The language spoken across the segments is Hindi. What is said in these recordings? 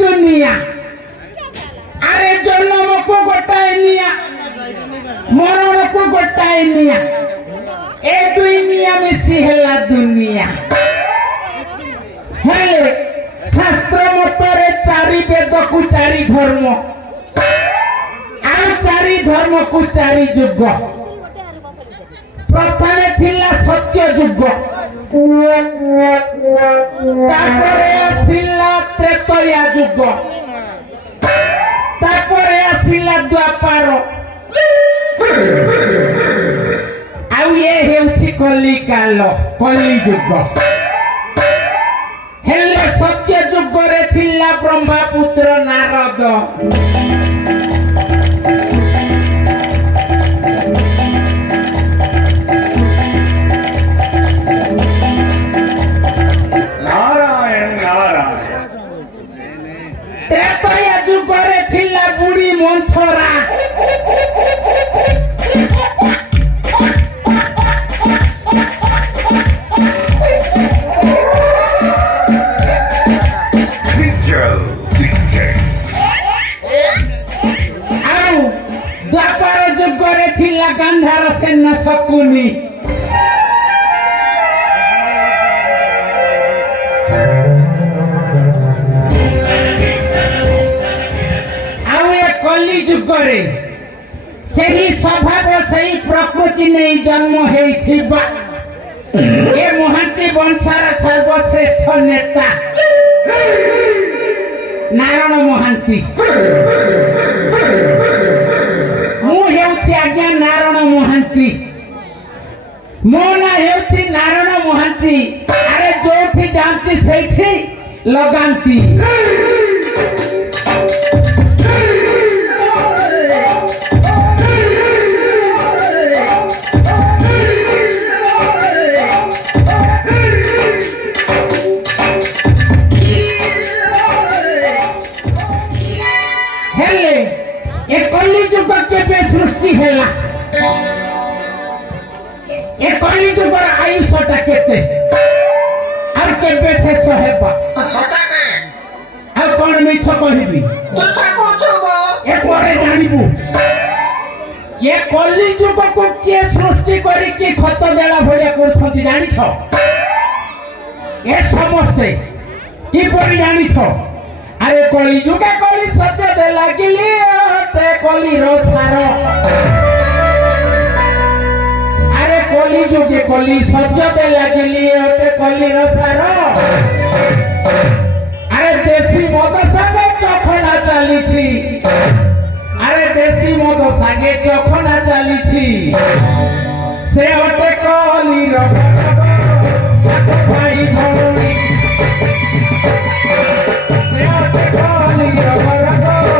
दुनिया अरे जन्म को गोटाए निया मरण को गोटाए निया ए दुनिया में सिहला दुनिया हेले शास्त्र मतरे चारि वेद को चारि धर्म आ चारि धर्म को चारि युग प्रथमे थिला सत्य युग तापरे आसिला त्रेतया युग तापरे आसिला द्वापर आउ ये हेउछि कली काल कली युग हेले सत्य युग रे थिला ब्रह्मा पुत्र नारद त्रेतया युग रे थिला बुढ़ी मंथरा द्वापर युग रे थिला गांधार सेना शकुनी कली युग रे सही स्वभाव सही प्रकृति नहीं जन्म हेइथिबा ए महांती वंशर सर्वश्रेष्ठ नेता नारायण महांती मु हेउछि आज्ञा नारायण महांती मो ना हेउछि नारायण महांती अरे जोठी जानती सेठी लगांती सृष्टि हेला ए कली युग आयुषटा केते और केबे शेष हेबा आ कोन मिछ कहिबी कथा कहछबो ए परे जानिबू ये कली युग को के सृष्टि करी की खत देला भलिया करछथि जानि छ ए समस्ते की परि जानि छ अरे कली युग कली सत्य दे लागिली ते कली रोसार अरे कली युगे कली सत्य दे लागिली ते कली रोसार अरे देसी मद संगे चखना चलीछि अरे देसी मद संगे चखना चलीछि से हटे कली रो भाई भौणी से हटे कली रो कहानी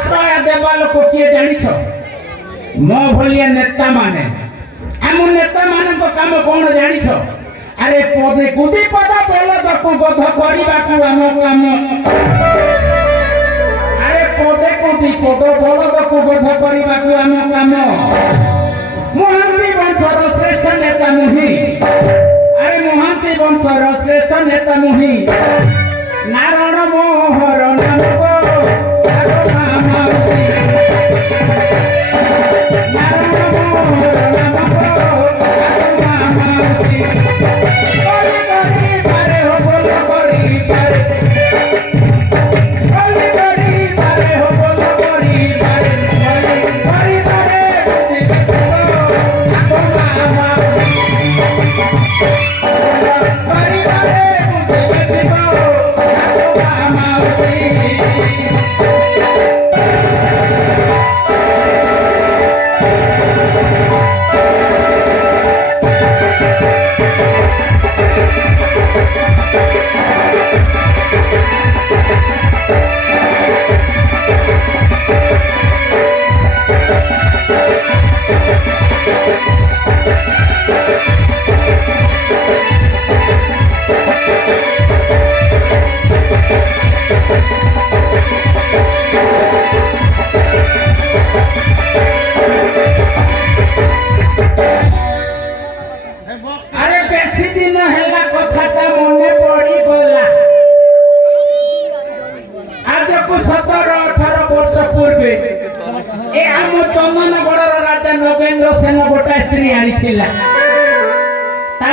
आश्रय देवा लोक किए जानिछ मो भलिया नेता माने हम नेता माने को काम कोन जानिछ अरे पदे कुदी पद बोल दको बध करिबा को हम काम अरे पदे कुदी पद बोल दको बध करिबा को हम काम महांती वंशर श्रेष्ठ नेता मुही अरे महांती वंशर श्रेष्ठ नेता मुही नारायण मोहर नाम को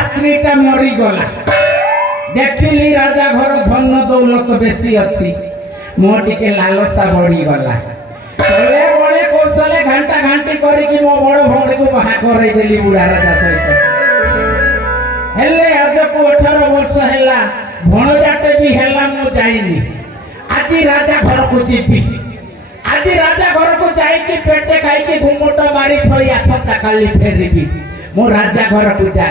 स्त्रीटा मरी गला देखिली राजा घर धन दौलत बेसी अच्छी मो टिके लालसा बढ़ी गला बड़े बड़े कौशले घंटा घंटी करके मो बड़ भौणी को बाहा करई देली बुढ़ा राजा सहित हेले आज को 18 वर्ष हैला भणजाटे भी हैला मो जाईनी आज राजा घर को जीपी आज राजा घर को जाई के पेटे खाई के घुमट मारी सोई आछता काली फेरिबी मो राजा घर को जा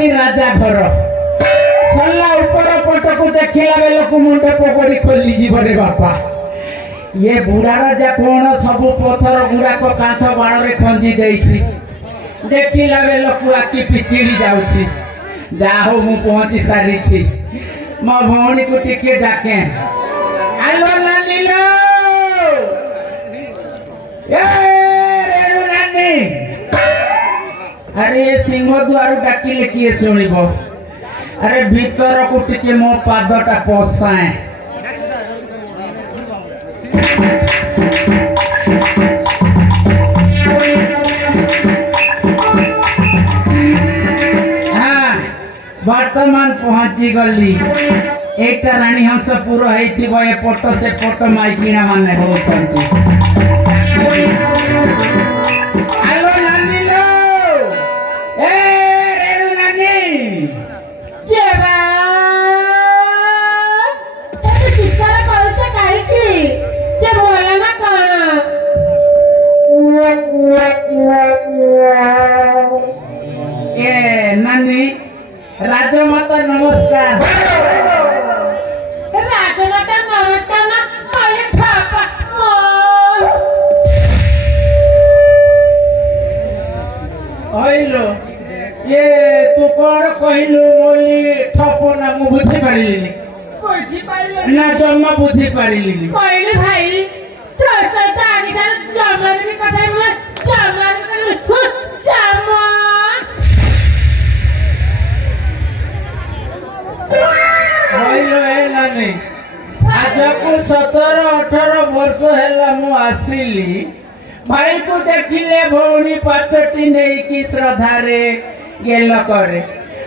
राजा घर सल्ला ऊपर पट को देखला बेल को मुंड पकड़ी खोली जीव रे बापा ये बुढ़ा राजा कौन सब पथर गुड़ा को कांथ बाण रे खंजी देइछि देखला बेल को आकी पितिली जाउछि जा हो मु पहुंची सारी छी मो भौणी को टिके डाके आलो नानी लो ए रेणु नानी अरे सिंह द्वार डाकिले किए सुनिब अरे भीतर को टिके मो पादटा पसाए हाँ वर्तमान पहुंची गली एक रानी हंसपुर होइथिबो ए पट से पट माइकिना माने होछंती आलो नानी लो ए रेणु नानी जेबा तू चित्कार करछ काहे की ते बोला ना कोन ମୁଁ ବୁଝିପାରିଲିନି ବୁଝିପାରିଲନି ନା ଜମା ବୁଝିପାରିଲିନି କହିଲି ଭାଇ ତୋ ସହିତ ଆଜିଠାରୁ ଜମାରେ ବି କଥା ହେବି ଜମାରେ ବି ଜମା କହିଲ ହେଲାନି ଆଜକୁ 17-18 ବର୍ଷ ହେଲା ମୁଁ ଆସିଲି ଭାଇକୁ ଦେଖିଲେ ଭଉଣୀ ପାଛଟି ନେଇକି ଶ୍ରଦ୍ଧାରେ ଗେଲ କରେ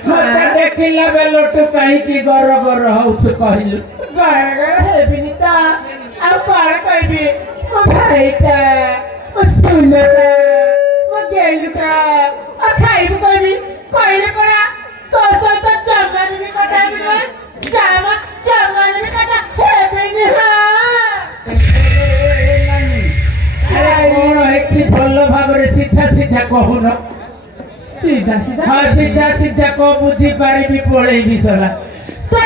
ମତେ ଦେଖିଲା ବେଲଠୁ କାହିଁକି ଗର ଗର ହଉଛୁ କହିଲୁ ଗରଗର ହେବିନି ତ ଆଉ କଣ କହିବି ମୋ ଭାଇଟା ମୋ ସୁନ୍ଦରଟା ମୋ ଗେଲୁଟା ଆଉ ଖାଇବୁ କହିବି କହିଲି ପରା ତୋ ସହିତ ଜମାରେ ବି କଥା ହେବି ଜମାରେ ବି କଥା ହେବିନି କଣ ହେଇଛି ଭଲ ଭାବରେ ସିଧା ସିଧା କହୁନ ସିଧା ସିଧା ହଁ ସିଧା ସିଧା କହ ବୁଝିପାରିବି ପଳେଇବି ସଲା ତୋ